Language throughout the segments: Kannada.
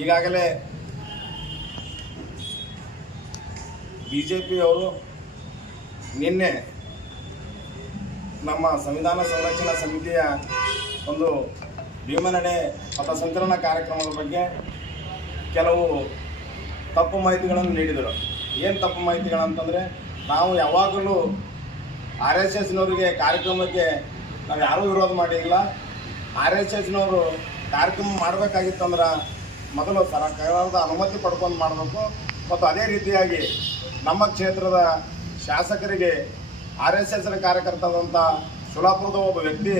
ಈಗಾಗಲೇ ಬಿಜೆಪಿಯವರು ನಿನ್ನೆ ನಮ್ಮ ಸಂವಿಧಾನ ಸಂರಕ್ಷಣಾ ಸಮಿತಿಯ ಒಂದು ಭೀಮನಡೆ ಪಥಸಂಚಲನ ಕಾರ್ಯಕ್ರಮದ ಬಗ್ಗೆ ಕೆಲವು ತಪ್ಪು ಮಾಹಿತಿಗಳನ್ನು ನೀಡಿದರು. ಏನು ತಪ್ಪು ಮಾಹಿತಿಗಳಂತಂದರೆ, ನಾವು ಯಾವಾಗಲೂ RSSನವರಿಗೆ ಕಾರ್ಯಕ್ರಮಕ್ಕೆ ನಾವು ಯಾರೂ ವಿರೋಧ ಮಾಡಿಲ್ಲ. RSSನವರು ಕಾರ್ಯಕ್ರಮ ಮಾಡಬೇಕಾಗಿತ್ತಂದ್ರೆ ಮೊದಲು ಸರ್ಕಾರದ ಅನುಮತಿ ಪಡ್ಕೊಂಡು ಮಾಡಬೇಕು. ಮತ್ತು ಅದೇ ರೀತಿಯಾಗಿ ನಮ್ಮ ಕ್ಷೇತ್ರದ ಶಾಸಕರಿಗೆ RSSನ ಕಾರ್ಯಕರ್ತರಾದಂಥ ಸೋಲಾಪುರದ ಒಬ್ಬ ವ್ಯಕ್ತಿ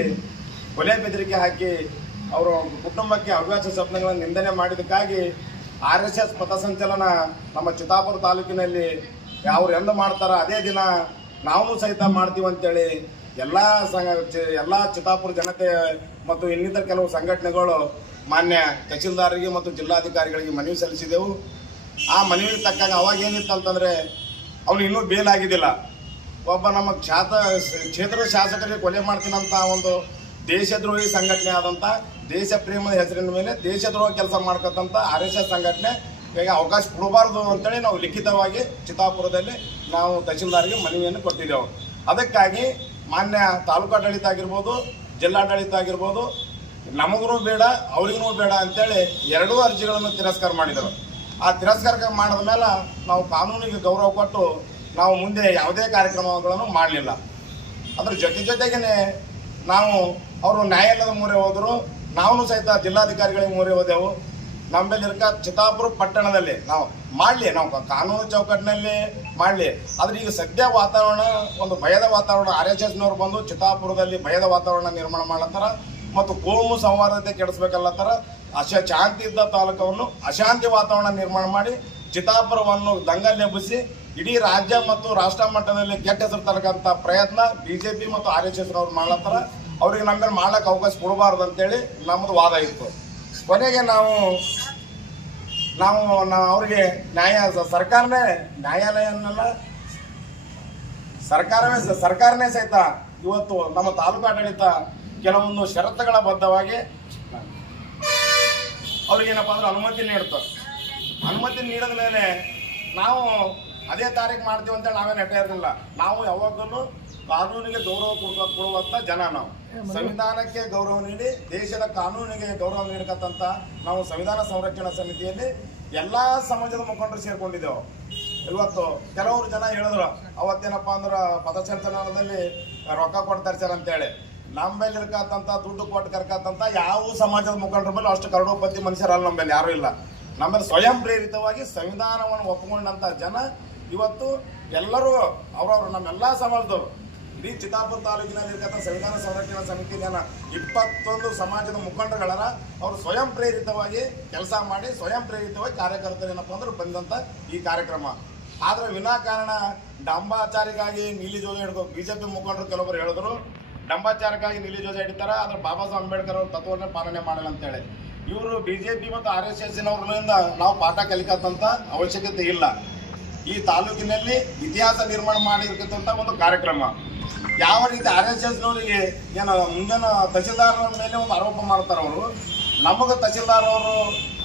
ಕೊಲೆ ಬೆದರಿಕೆ ಹಾಕಿ ಅವರ ಕುಟುಂಬಕ್ಕೆ ಹವ್ಯಾಸ ಸ್ವಪ್ನಗಳನ್ನು ನಿಂದನೆ ಮಾಡಿದ್ದಕ್ಕಾಗಿ RSS ಪಥಸಂಚಲನ ನಮ್ಮ ಚಿತ್ತಾಪುರ ತಾಲೂಕಿನಲ್ಲಿ ಅವ್ರು ಎಂದು ಮಾಡ್ತಾರೆ ಅದೇ ದಿನ ನಾವು ಸಹಿತ ಮಾಡ್ತೀವಿ ಅಂತೇಳಿ ಎಲ್ಲ ಚಿತ್ತಾಪುರ ಜನತೆ ಮತ್ತು ಇನ್ನಿತರ ಕೆಲವು ಸಂಘಟನೆಗಳು ಮಾನ್ಯ ತಹಶೀಲ್ದಾರರಿಗೆ ಮತ್ತು ಜಿಲ್ಲಾಧಿಕಾರಿಗಳಿಗೆ ಮನವಿ ಸಲ್ಲಿಸಿದೆವು. ಆ ಮನವಿಗೆ ತಕ್ಕಾಗ ಅವಾಗ ಏನಿತ್ತು ಅಂತಂದರೆ, ಅವನು ಇನ್ನೂ ಬೇಲ್ ಆಗಿದ್ದಿಲ್ಲ. ಒಬ್ಬ ನಮ್ಮ ಕ್ಷೇತ್ರದ ಶಾಸಕರಿಗೆ ಕೊಲೆ ಮಾಡ್ತೀನಂತ ಒಂದು ದೇಶದ್ರೋಹಿ ಸಂಘಟನೆ ಆದಂಥ ದೇಶ ಪ್ರೇಮದ ಹೆಸರಿನ ಮೇಲೆ ದೇಶದ್ರೋಹ ಕೆಲಸ ಮಾಡ್ಕೊತಂಥ RSS ಸಂಘಟನೆ ಈಗ ಅವಕಾಶ ಕೊಡಬಾರ್ದು ಅಂತೇಳಿ ನಾವು ಲಿಖಿತವಾಗಿ ಚಿತ್ತಾಪುರದಲ್ಲಿ ನಾವು ತಹಶೀಲ್ದಾರ್ಗೆ ಮನವಿಯನ್ನು ಕೊಟ್ಟಿದ್ದೆವು. ಅದಕ್ಕಾಗಿ ಮಾನ್ಯ ತಾಲೂಕಾಡಳಿತ ಆಗಿರ್ಬೋದು, ಜಿಲ್ಲಾಡಳಿತ ಆಗಿರ್ಬೋದು, ನಮಗೂ ಬೇಡ ಅವ್ರಿಗೂ ಬೇಡ ಅಂತೇಳಿ ಎರಡೂ ಅರ್ಜಿಗಳನ್ನು ತಿರಸ್ಕಾರ ಮಾಡಿದರು. ಆ ತಿರಸ್ಕಾರ ಮಾಡಿದ ಮೇಲೆ ನಾವು ಕಾನೂನಿಗೆ ಗೌರವ ಕೊಟ್ಟು ನಾವು ಮುಂದೆ ಯಾವುದೇ ಕಾರ್ಯಕ್ರಮಗಳನ್ನು ಮಾಡಲಿಲ್ಲ. ಅದ್ರ ಜೊತೆಗೇ ನಾವು ಅವರು ನ್ಯಾಯಾಲಯದ ಮೊರೆ ಹೋದರು, ನಾವು ಸಹಿತ ಜಿಲ್ಲಾಧಿಕಾರಿಗಳಿಗೆ ಮೊರೆ ಹೋದೆವು. ನಮ್ಮಲ್ಲಿರ್ಕ ಚಿತ್ತಾಪುರ ಪಟ್ಟಣದಲ್ಲಿ ನಾವು ಮಾಡಲಿ, ನಾವು ಕಾನೂನು ಚೌಕಟ್ಟಿನಲ್ಲಿ ಮಾಡಲಿ. ಆದರೆ ಈಗ ಸದ್ಯ ವಾತಾವರಣ ಒಂದು ಭಯದ ವಾತಾವರಣ, RSSನವ್ರು ಬಂದು ಚಿತ್ತಾಪುರದಲ್ಲಿ ಭಯದ ವಾತಾವರಣ ನಿರ್ಮಾಣ ಮಾಡತ್ತಾರ ಮತ್ತು ಕೋಮು ಸಂವಾದತೆ ಕೆಡಿಸ್ಬೇಕಲ್ಲತ್ತಾರ. ಶಾಂತಿ ಇದ್ದ ತಾಲೂಕವನ್ನು ಅಶಾಂತಿ ವಾತಾವರಣ ನಿರ್ಮಾಣ ಮಾಡಿ ಚಿತ್ತಾಪುರವನ್ನು ದಂಗಲ್ ಎಬ್ಬಿಸಿ ಇಡೀ ರಾಜ್ಯ ಮತ್ತು ರಾಷ್ಟ್ರ ಮಟ್ಟದಲ್ಲಿ ಕೆಟ್ಟ ಹೆಸರು ತರಕಂಥ ಪ್ರಯತ್ನ ಬಿಜೆಪಿ ಮತ್ತು RSSನವ್ರು ಮಾಡ್ಲತ್ತಾರ. ಅವ್ರಿಗೆ ನಮ್ಮ ಮೇಲೆ ಮಾಡ್ಲಿಕ್ಕೆ ಅವಕಾಶ ಕೊಡಬಾರ್ದು ಅಂತೇಳಿ ನಮ್ಮದು ವಾದ ಇತ್ತು. ಕೊನೆಗೆ ನಾವು ಅವ್ರಿಗೆ ನ್ಯಾಯಾಲಯನ್ನೆಲ್ಲ ಸರ್ಕಾರನೇ ಸಹಿತ ಇವತ್ತು ನಮ್ಮ ತಾಲೂಕಾಡಳಿತ ಕೆಲವೊಂದು ಷರತ್ತುಗಳ ಬದ್ಧವಾಗಿ ಅವ್ರಿಗೇನಪ್ಪ ಅಂದ್ರೆ ಅನುಮತಿ ನೀಡ್ತಾರೆ. ಅನುಮತಿ ನೀಡಿದ ಮೇಲೆ ನಾವು ಅದೇ ತಾರೀಕು ಮಾಡ್ತೀವಿ ಅಂತೇಳಿ ನಾವೇನು ನೆಟ್ಟ ಇರಲಿಲ್ಲ. ನಾವು ಯಾವಾಗಲೂ ಕಾನೂನಿಗೆ ಗೌರವ ಕೊಡುವಂಥ ಜನ. ನಾವು ಸಂವಿಧಾನಕ್ಕೆ ಗೌರವ ನೀಡಿ ದೇಶದ ಕಾನೂನಿಗೆ ಗೌರವ ನೀಡಕತ್ತಂತ ನಾವು ಸಂವಿಧಾನ ಸಂರಕ್ಷಣಾ ಸಮಿತಿಯಲ್ಲಿ ಎಲ್ಲ ಸಮಾಜದ ಮುಖಂಡರು ಸೇರ್ಕೊಂಡಿದ್ದೆವು. ಇವತ್ತು ಕೆಲವರು ಜನ ಹೇಳಿದ್ರು, ಅವತ್ತೇನಪ್ಪ ಅಂದ್ರೆ ಪಥಸಂಚಲನದಲ್ಲಿ ರೊಕ್ಕ ಕೊಡ್ತಾರೆ ಸರ್ ಅಂತೇಳಿ. ನಮ್ಮಲ್ಲಿ ಇರ್ಕತ್ತಂತ ದುಡ್ಡು ಕೊಟ್ಟು ಕರ್ಕತ್ತಂತ ಯಾವ ಸಮಾಜದ ಮುಖಂಡರ ಮೇಲೆ ಅಷ್ಟು ಕರೋಡಪತಿ ಮನುಷ್ಯರಲ್ಲ. ನಮ್ಮಲ್ಲಿ ಯಾರೂ ಇಲ್ಲ. ನಮ್ಮಲ್ಲಿ ಸ್ವಯಂ ಪ್ರೇರಿತವಾಗಿ ಸಂವಿಧಾನವನ್ನು ಒಪ್ಪಿಕೊಂಡಂಥ ಜನ ಇವತ್ತು ಎಲ್ಲರೂ ಅವರವರು ನಮ್ಮೆಲ್ಲ ಸಮಾಜದವರು ಇಡೀ ಚಿತ್ತಾಪುರ ತಾಲೂಕಿನಲ್ಲಿ ಇರ್ತಕ್ಕಂಥ ಸಂವಿಧಾನ ಸಂರಕ್ಷಣಾ ಸಮಿತಿ ಜನ 21 ಸಮಾಜದ ಮುಖಂಡರುಗಳನ್ನ ಅವರು ಸ್ವಯಂ ಪ್ರೇರಿತವಾಗಿ ಕೆಲಸ ಮಾಡಿ ಸ್ವಯಂ ಪ್ರೇರಿತವಾಗಿ ಕಾರ್ಯಕರ್ತರು ಏನಪ್ಪ ಅಂದ್ರೆ ಬಂದಂಥ ಈ ಕಾರ್ಯಕ್ರಮ. ಆದರೆ ವಿನಾಕಾರಣ ಡಂಬಾಚಾರಿಗಾಗಿ ನೀಲಿ ಜೋಜೆ ಹಿಡ್ಕೊ ಬಿಜೆಪಿ ಮುಖಂಡರು ಕೆಲವರು ಹೇಳಿದ್ರು, ಡಂಬಾಚಾರಕ್ಕಾಗಿ ನೀಲಿ ಜೋಜೆ ಹಿಡಿತಾರೆ, ಆದರೆ ಬಾಬಾ ಸಾಹೇಬ್ ಅಂಬೇಡ್ಕರ್ ಅವ್ರ ತತ್ವವನ್ನೇ ಪಾಲನೆ ಮಾಡಲ್ಲ ಅಂತೇಳಿ. ಇವರು ಬಿಜೆಪಿ ಮತ್ತು RSSನವ್ರಿಂದ ನಾವು ಪಾಠ ಕಲಿಕತ್ತಂತ ಅವಶ್ಯಕತೆ ಇಲ್ಲ. ಈ ತಾಲೂಕಿನಲ್ಲಿ ಇತಿಹಾಸ ನಿರ್ಮಾಣ ಮಾಡಿರ್ತಕ್ಕಂಥ ಒಂದು ಕಾರ್ಯಕ್ರಮ. ಯಾವ ರೀತಿ RSSನವರಿಗೆ ಏನು ಮುಂದಿನ ತಹಶೀಲ್ದಾರ್ ಮೇಲೆ ಒಂದು ಆರೋಪ ಮಾಡ್ತಾರೆ ಅವರು, ನಮಗೆ ತಹಶೀಲ್ದಾರ್ ಅವರು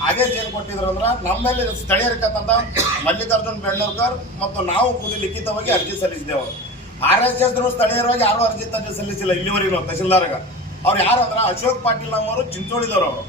ಆದೇಶ ಏನು ಕೊಟ್ಟಿದ್ರು ಅಂದ್ರೆ ನಮ್ಮ ಮೇಲೆ ಸ್ಥಳೀಯರಿಕತ್ತಂತ ಮಲ್ಲಿಕಾರ್ಜುನ್ ಬೆಳ್ಳೂರ್ಕರ್ ಮತ್ತು ನಾವು ಖುದ್ದು ಲಿಖಿತವಾಗಿ ಅರ್ಜಿ ಸಲ್ಲಿಸಿದೆವು. RSSನವರು ಸ್ಥಳೀಯರವಾಗಿ ಯಾರೂ ಅರ್ಜಿ ಸಲ್ಲಿಸಿಲ್ಲ ಇಲ್ಲಿವರೆಗೂ ತಹಶೀಲ್ದಾರ್ಗೆ. ಅವ್ರು ಯಾರು ಅಂದ್ರೆ ಅಶೋಕ್ ಪಾಟೀಲ್ ನಮ್ಮವರು ಚಿಂಚೋಳಿದವರು. ಅವರು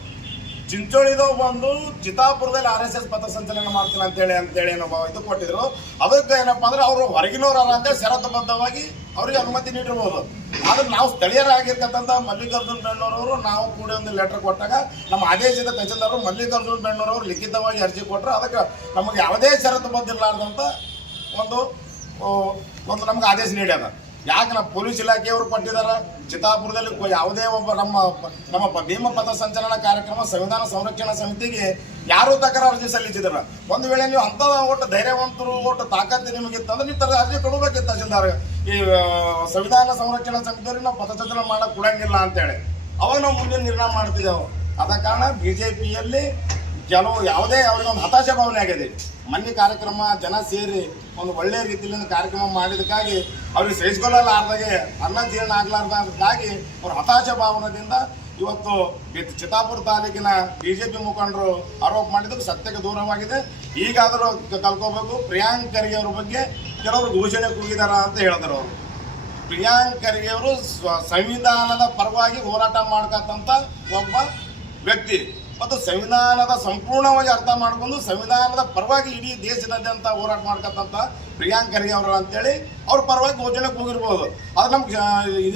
ಚಿಂಚೋಳಿದವ್ ಬಂದು ಚಿತ್ತಾಪುರದಲ್ಲಿ RSS ಪಥಸಂಚಲನ ಮಾಡ್ತೀನಿ ಅಂತೇಳಿ ಏನೋ ಇದು ಕೊಟ್ಟಿದ್ರು. ಅದಕ್ಕೆ ಏನಪ್ಪ ಅಂದ್ರೆ ಅವರು ಹೊರಗಿನವ್ರ ಅಂತೇಳಿ ಷರತ್ತುಬದ್ಧವಾಗಿ ಅವ್ರಿಗೆ ಅನುಮತಿ ನೀಡಿರ್ಬೋದು. ಆದ್ರೆ ನಾವು ಸ್ಥಳೀಯರಾಗಿರ್ತಕ್ಕಂಥ ಮಲ್ಲಿಕಾರ್ಜುನ್ ಬೆಣ್ಣೂರವರು ನಾವು ಕೂಡ ಒಂದು ಲೆಟರ್ ಕೊಟ್ಟಾಗ ನಮ್ಮ ಆದೇಶದ ತಹಶೀಲ್ದಾರರು ಮಲ್ಲಿಕಾರ್ಜುನ್ ಬೆಣ್ಣೂರವರು ಲಿಖಿತವಾಗಿ ಅರ್ಜಿ ಕೊಟ್ಟರು. ಅದಕ್ಕೆ ನಮಗೆ ಯಾವುದೇ ಷರತ್ತುಬದ್ಧ ಇರಲಾರ್ದಂಥ ಒಂದು ನಮ್ಗೆ ಆದೇಶ ನೀಡ್ಯಾರ. ಯಾಕೆ ನಮ್ಮ ಪೊಲೀಸ್ ಇಲಾಖೆಯವರು ಕೊಟ್ಟಿದ್ದಾರೆ. ಚಿತ್ತಾಪುರದಲ್ಲಿ ಯಾವುದೇ ಒಬ್ಬ ನಮ್ಮ ಭೀಮ ಪಥ ಸಂಚಲನ ಕಾರ್ಯಕ್ರಮ ಸಂವಿಧಾನ ಸಂರಕ್ಷಣಾ ಸಮಿತಿಗೆ ಯಾರೂ ತಕರಾರು ಅರ್ಜಿ ಸಲ್ಲಿಸಿದಾರ. ಒಂದು ವೇಳೆ ನೀವು ಅಂಥ ಒಟ್ಟು ಧೈರ್ಯವಂತರು ಒಟ್ಟು ತಾಕತ್ತು ನಿಮಗಿತ್ತಂದ್ರೆ ನೀವು ತರ ಅರ್ಜಿ ಕೊಡಬೇಕಿತ್ತು ತಹಶೀಲ್ದಾರ್. ಈ ಸಂವಿಧಾನ ಸಂರಕ್ಷಣಾ ಸಮಿತಿಯವ್ರಿಗೆ ನಾವು ಪಥಸಂಚಲನ ಮಾಡಕ್ಕೆ ಕೊಡಂಗಿಲ್ಲ ಅಂತೇಳಿ ಅವಾಗ ನಾವು ಮುಂದೆ ನಿರ್ಣಯ ಮಾಡ್ತಿದ್ದೆವು. ಆದ ಕಾರಣ ಬಿಜೆಪಿಯಲ್ಲಿ ಕೆಲವು ಯಾವುದೇ ಅವ್ರಿಗೊಂದು ಹತಾಶೆ ಭಾವನೆ ಆಗಿದೆ. ಮೊನ್ನೆ ಕಾರ್ಯಕ್ರಮ ಜನ ಸೇರಿ ಒಂದು ಒಳ್ಳೆಯ ರೀತಿಯಿಂದ ಕಾರ್ಯಕ್ರಮ ಮಾಡಿದಕ್ಕಾಗಿ ಅವ್ರಿಗೆ ಸಹಿಸಿಕೊಳ್ಳಲಾರ್ದಾಗೆ ಅನ್ನ ಜೀರ್ಣ ಆಗ್ಲಾರ್ದಾಗಿ ಅವ್ರ ಹತಾಶ ಭಾವನದಿಂದ ಇವತ್ತು ಚಿತ್ತಾಪುರ ತಾಲೂಕಿನ ಬಿಜೆಪಿ ಮುಖಂಡರು ಆರೋಪ ಮಾಡಿದ್ರು ಸತ್ಯಕ್ಕೆ ದೂರವಾಗಿದೆ. ಈಗಾದರೂ ಕಲ್ಕೋಬೇಕು. ಪ್ರಿಯಾಂಕ್ ಖರ್ಗೆ ಅವ್ರ ಬಗ್ಗೆ ಕೆಲವರು ಘೋಷಣೆ ಕೂಗಿದಾರ ಅಂತ ಹೇಳಿದ್ರು. ಅವರು ಪ್ರಿಯಾಂಕ್ ಖರ್ಗೆ ಅವರು ಸಂವಿಧಾನದ ಪರವಾಗಿ ಹೋರಾಟ ಮಾಡ್ಕತ್ತಂತ ಒಬ್ಬ ವ್ಯಕ್ತಿ ಮತ್ತು ಸಂವಿಧಾನದ ಸಂಪೂರ್ಣವಾಗಿ ಅರ್ಥ ಮಾಡ್ಕೊಂಡು ಸಂವಿಧಾನದ ಪರವಾಗಿ ಇಡೀ ದೇಶದಾದ್ಯಂತ ಹೋರಾಟ ಮಾಡ್ಕತ್ತಂತ ಪ್ರಿಯಾಂಕ್ ಖರ್ಗೆ ಅವರು ಅಂತೇಳಿ ಅವ್ರ ಪರವಾಗಿ ಘೋಷಣೆ ಕೂಗಿರ್ಬೋದು. ಅದು ನಮ್ಗೆ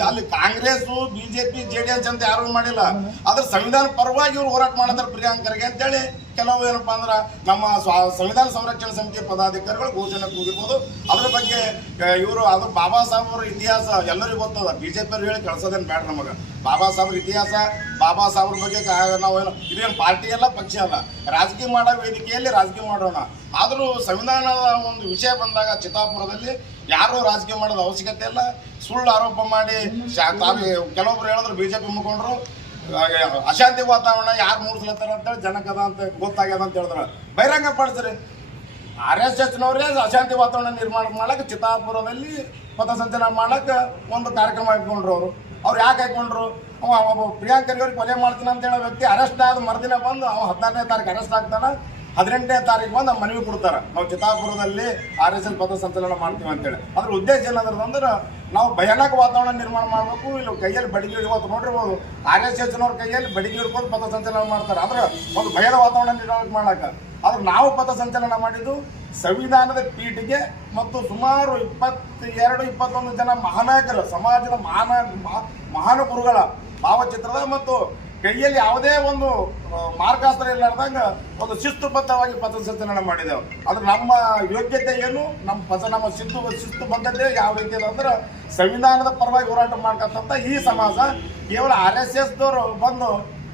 ಅಲ್ಲಿ ಕಾಂಗ್ರೆಸ್ ಬಿಜೆಪಿ JDS ಅಂತ ಯಾರು ಮಾಡಿಲ್ಲ. ಆದ್ರೆ ಸಂವಿಧಾನ ಪರವಾಗಿ ಇವ್ರು ಹೋರಾಟ ಮಾಡಿದ್ರೆ ಪ್ರಿಯಾಂಕ್ ಖರ್ಗೆ ಅಂತೇಳಿ ಕೆಲವು ಏನಪ್ಪಾ ಅಂದ್ರೆ ನಮ್ಮ ಸಂವಿಧಾನ ಸಂರಕ್ಷಣಾ ಸಮಿತಿ ಪದಾಧಿಕಾರಿಗಳು ಘೋಷಣೆ ಕೂಗಿರ್ಬೋದು. ಅದ್ರ ಬಗ್ಗೆ ಇವರು ಅದು ಬಾಬಾ ಸಾಹೇಬ್ ಅವ್ರ ಇತಿಹಾಸ ಎಲ್ಲರಿಗೂ ಗೊತ್ತದ. ಬಿಜೆಪಿ ಅವ್ರು ಹೇಳಿ ಕಳ್ಸೋದೇನು ಬೇಡ ನಮಗೆ. ಬಾಬಾ ಸಾಹೇಬ್ರ ಇತಿಹಾಸ, ಬಾಬಾ ಸಾಹೇಬ್ರ ಬಗ್ಗೆ ನಾವೇನು ಇದೇನು ಪಾರ್ಟಿ ಅಲ್ಲ, ಪಕ್ಷ ಅಲ್ಲ, ರಾಜಕೀಯ ಮಾಡೋ ವೇದಿಕೆಯಲ್ಲಿ ರಾಜಕೀಯ ಮಾಡೋಣ. ಆದರೂ ಸಂವಿಧಾನದ ಒಂದು ವಿಷಯ ಬಂದಾಗ ಚಿತ್ತಾಪುರದಲ್ಲಿ ಯಾರು ರಾಜಕೀಯ ಮಾಡೋದು ಅವಶ್ಯಕತೆ ಇಲ್ಲ. ಸುಳ್ಳು ಆರೋಪ ಮಾಡಿ ಕೆಲವೊಬ್ರು ಹೇಳಿದ್ರು ಬಿಜೆಪಿ ಮುಖಂಡರು ಅಶಾಂತಿ ವಾತಾವರಣ ಯಾರು ಮೂಡಿಸ್ಲತ್ತಾರ ಅಂತೇಳಿ ಜನಕ್ಕದ ಅಂತ ಗೊತ್ತಾಗ್ಯದ ಅಂತ ಹೇಳಿದ್ರು. ಬಹಿರಂಗ ಪಡಿಸ್ರಿ. RSSನವರೇ ಅಶಾಂತಿ ವಾತಾವರಣ ನಿರ್ಮಾಣ ಮಾಡಕ್ಕೆ ಚಿತ್ತಾಪುರದಲ್ಲಿ ಪಥಸಂಚಲನ ಮಾಡಕ್ಕೆ ಒಂದು ಕಾರ್ಯಕ್ರಮ ಹಾಕೊಂಡ್ರು. ಅವ್ರು ಯಾಕೆ ಹಾಕೊಂಡ್ರು? ಒಬ್ಬ ಪ್ರಿಯಾಂಕ್ ಖರ್ಗೆ ಅವ್ರಿಗೆ ಕೊಲೆ ಮಾಡ್ತೀನಿ ಅಂತ ಹೇಳೋ ವ್ಯಕ್ತಿ ಅರೆಸ್ಟ್ ಆದ ಮರುದಿನ ಬಂದು 14ನೇ ತಾರೀಕು ಅರೆಸ್ಟ್ ಆಗ್ತಾನೆ. 18ನೇ ತಾರೀಕು ಬಂದು ನಮ್ಮ ಮನವಿ ಕೊಡ್ತಾರೆ, ನಾವು ಚಿತ್ತಾಪುರದಲ್ಲಿ RSS ಪಥಸಂಚಲನ ಮಾಡ್ತೀವಿ ಅಂತೇಳಿ. ಅದ್ರ ಉದ್ದೇಶ ಏನಂದ್ರೆ ನಾವು ಭಯಾನಕ ವಾತಾವರಣ ನಿರ್ಮಾಣ ಮಾಡಬೇಕು. ಇಲ್ಲಿ ಕೈಯಲ್ಲಿ ಬಡಿಗೆ ಇವತ್ತು ನೋಡಿರ್ಬೋದು RSSನವ್ರ ಕೈಯಲ್ಲಿ ಬಡಿಗೆ ಹಿಡ್ಕೊಂಡು ಪಥಸಂಚಲನ ಮಾಡ್ತಾರೆ. ಆದ್ರೆ ಒಂದು ಭಯದ ವಾತಾವರಣ ನಿರ್ಮಾಣ ಮಾಡಕ್ಕೆ. ಆದ್ರೆ ನಾವು ಪಥಸಂಚಲನ ಮಾಡಿದ್ದು ಸಂವಿಧಾನದ ಪೀಠಿಗೆ ಮತ್ತು ಸುಮಾರು 22-21 ಜನ ಮಹಾನಾಯಕರು, ಸಮಾಜದ ಮಹಾನ ಗುರುಗಳ ಭಾವಚಿತ್ರದ ಮತ್ತು ಕೈಯಲ್ಲಿ ಯಾವುದೇ ಒಂದು ಮಾರ್ಗಾಸ್ತ್ರ ಇಲ್ಲಾರ್ದಂಗ ಒಂದು ಶಿಸ್ತುಬದ್ಧವಾಗಿ ಪಥಸಂಚಲನ ಮಾಡಿದೆವು. ಆದ್ರೆ ನಮ್ಮ ಯೋಗ್ಯತೆ ಏನು, ನಮ್ಮ ಶಿಸ್ತು ಬದ್ಧತೆ ಯಾವ ರೀತಿ ಅಂದ್ರೆ ಸಂವಿಧಾನದ ಪರವಾಗಿ ಹೋರಾಟ ಮಾಡ್ಕಂತ ಈ ಸಮಾಜ ಕೇವಲ RSSದವರು ಬಂದು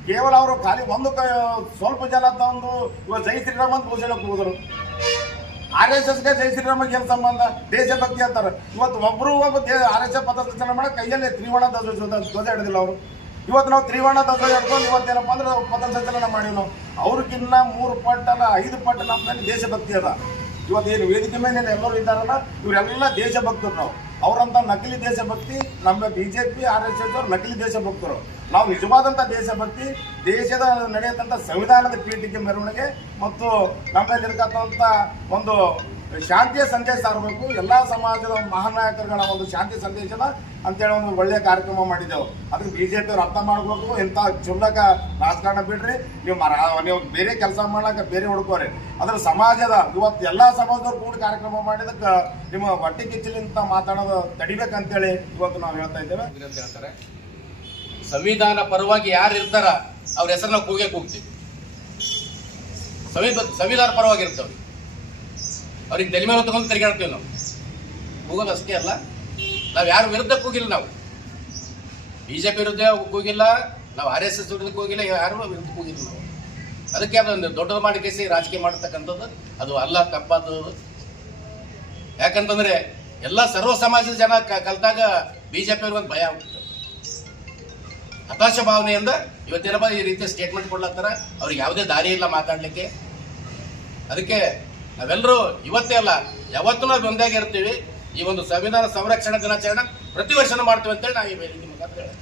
ಕೇವಲ ಅವರು ಖಾಲಿ ಒಂದು ಸ್ವಲ್ಪ ಜನ ಅಂತ ಒಂದು ಇವಾಗ ಜೈ ಶ್ರೀರಾಮ್ ಅಂತ ಘೋಷಣೆ ಕೂಗಿದ್ರು. RSSಗೆ ಜೈ ಶ್ರೀರಾಮಗೆ ಏನು ಸಂಬಂಧ? ದೇಶಭಕ್ತಿ ಅಂತಾರೆ. ಇವತ್ತು ಒಬ್ಬರು RSS ಪಥಸಂಚಲನ ಮಾಡಿ ಕೈಯಲ್ಲಿ ತ್ರಿವರ್ಣ ಧ್ವಜ ಹಿಡಿದಿಲ್ಲ ಅವರು. ಇವತ್ತು ನಾವು ತ್ರಿವರ್ಣ ಧ್ವಜ ಹಿಡ್ಕೊಂಡು ಇವತ್ತೇನಪ್ಪ ಅಂದ್ರೆ ಪಥಸಂಚಲನ ಮಾಡಿವಿ ನಾವು. ಅವ್ರಿಗಿನ್ನ 3 ಪಟ್ಟಲ್ಲ 5 ಪಟ್ಟು ನಮ್ಮಲ್ಲಿ ದೇಶಭಕ್ತಿ ಅದ. ಇವತ್ತೇನು ವೇದಿಕೆ ಮೇಲೆ ಎಲ್ಲರೂ ಇದ್ದಾರಲ್ಲ ಇವರೆಲ್ಲ ದೇಶಭಕ್ತರು. ನಾವು ಅವರಂತ ನಕಲಿ ದೇಶಭಕ್ತಿ, ನಮ್ಮ ಬಿಜೆಪಿ RSS ಅವರು ನಕಲಿ ದೇಶಭಕ್ತರು. ನಾವು ನಿಜವಾದಂಥ ದೇಶಭಕ್ತಿ, ದೇಶದ ನಡೆಯತಂಥ ಸಂವಿಧಾನದ ಪೀಠಿಕೆ ಮೆರವಣಿಗೆ ಮತ್ತು ನಮ್ಮಲ್ಲಿರ್ತಕ್ಕಂಥ ಒಂದು ಶಾಂತಿಯ ಸಂದೇಶ ಸಾರಬೇಕು. ಎಲ್ಲ ಸಮಾಜದ ಮಹಾನಾಯಕರುಗಳ ಒಂದು ಶಾಂತಿ ಸಂದೇಶದ ಅಂತೇಳಿ ಒಂದು ಒಳ್ಳೆಯ ಕಾರ್ಯಕ್ರಮ ಮಾಡಿದ್ದೆವು. ಅದಕ್ಕೆ ಬಿಜೆಪಿ ಅವ್ರು ಅರ್ಥ ಮಾಡ್ಬೇಕು. ಇಂಥ ಕ್ಷುಲ್ಲಕ ರಾಜಕಾರಣ ಬಿಡ್ರಿ, ನೀವು ಬೇರೆ ಕೆಲಸ ಮಾಡ್ಲಾಕ ಬೇರೆ ಹುಡ್ಕೋರಿ. ಅದ್ರ ಸಮಾಜದ ಇವತ್ತು ಎಲ್ಲ ಸಮಾಜದವ್ರು ಕೂಡ ಕಾರ್ಯಕ್ರಮ ಮಾಡಿದಕ್ಕೆ ನಿಮ್ಮ ಹೊಟ್ಟೆ ಕಿಚ್ಚಲಿಂತ ಮಾತಾಡೋದು ತಡಿಬೇಕಂತೇಳಿ ಇವತ್ತು ನಾವು ಹೇಳ್ತಾ ಇದ್ದೇವೆ ಅಂತ ಹೇಳ್ತಾರೆ. ಸಂವಿಧಾನ ಪರವಾಗಿ ಯಾರು ಇರ್ತಾರ ಅವ್ರ ಹೆಸರನ್ನ ಕೂಗೇ ಕೂಗ್ತೀವಿ. ಸಂವಿಧಾನ ಪರವಾಗಿ ಇರ್ತವ್ರಿ, ಅವ್ರಿಗೆ ತಲೆ ಮೇಲೆ ತಗೊಂಡು ತಿರುಗಾಡ್ತೀವಿ ನಾವು. ಕೂಗೋದು ಅಷ್ಟೇ ಅಲ್ಲ, ನಾವು ಯಾರು ವಿರುದ್ಧ ಕೂಗಿಲ್ಲ. ನಾವು ಬಿಜೆಪಿ ವಿರುದ್ಧ ಕೂಗಿಲ್ಲ, ನಾವು RSS ವಿರುದ್ಧ ಕೂಗಿಲ್ಲ, ಯಾರು ವಿರುದ್ಧ ಕೂಗಿಲ್ಲ ನಾವು. ಅದಕ್ಕೆ ಅದೊಂದು ದೊಡ್ಡದು ಮಾಡಿ ಕೇಸಿ ರಾಜಕೀಯ ಮಾಡತಕ್ಕಂಥದ್ದು ಅದು ಅಲ್ಲ, ತಪ್ಪಾದದು. ಯಾಕಂತಂದ್ರೆ ಎಲ್ಲ ಸರ್ವ ಸಮಾಜದ ಜನ ಕಲ್ತಾಗ ಬಿಜೆಪಿ ಅವ್ರಿಗೆ ಒಂದು ಭಯ ಆಗ್ತದೆ. ಹತಾಶ ಭಾವನೆಯಿಂದ ಇವತ್ತೇನಪ್ಪ ಈ ರೀತಿಯ ಸ್ಟೇಟ್ಮೆಂಟ್ ಕೊಡ್ಲತ್ತಾರ, ಅವ್ರಿಗೆ ಯಾವುದೇ ದಾರಿ ಇಲ್ಲ ಮಾತಾಡ್ಲಿಕ್ಕೆ. ಅದಕ್ಕೆ ನಾವೆಲ್ಲರೂ ಇವತ್ತೇ ಅಲ್ಲ ಯಾವತ್ತೂ ನಾವು ಒಂದಾಗಿರ್ತೀವಿ. ಈ ಒಂದು ಸಂವಿಧಾನ ಸಂರಕ್ಷಣಾ ದಿನಾಚರಣೆ ಪ್ರತಿ ವರ್ಷನೂ ಮಾಡ್ತೀವಿ ಅಂತೇಳಿ ನಾವು ಈ ವೇದಿಕೆ ಮುಖಾಂತರ ಹೇಳ್ತೀವಿ.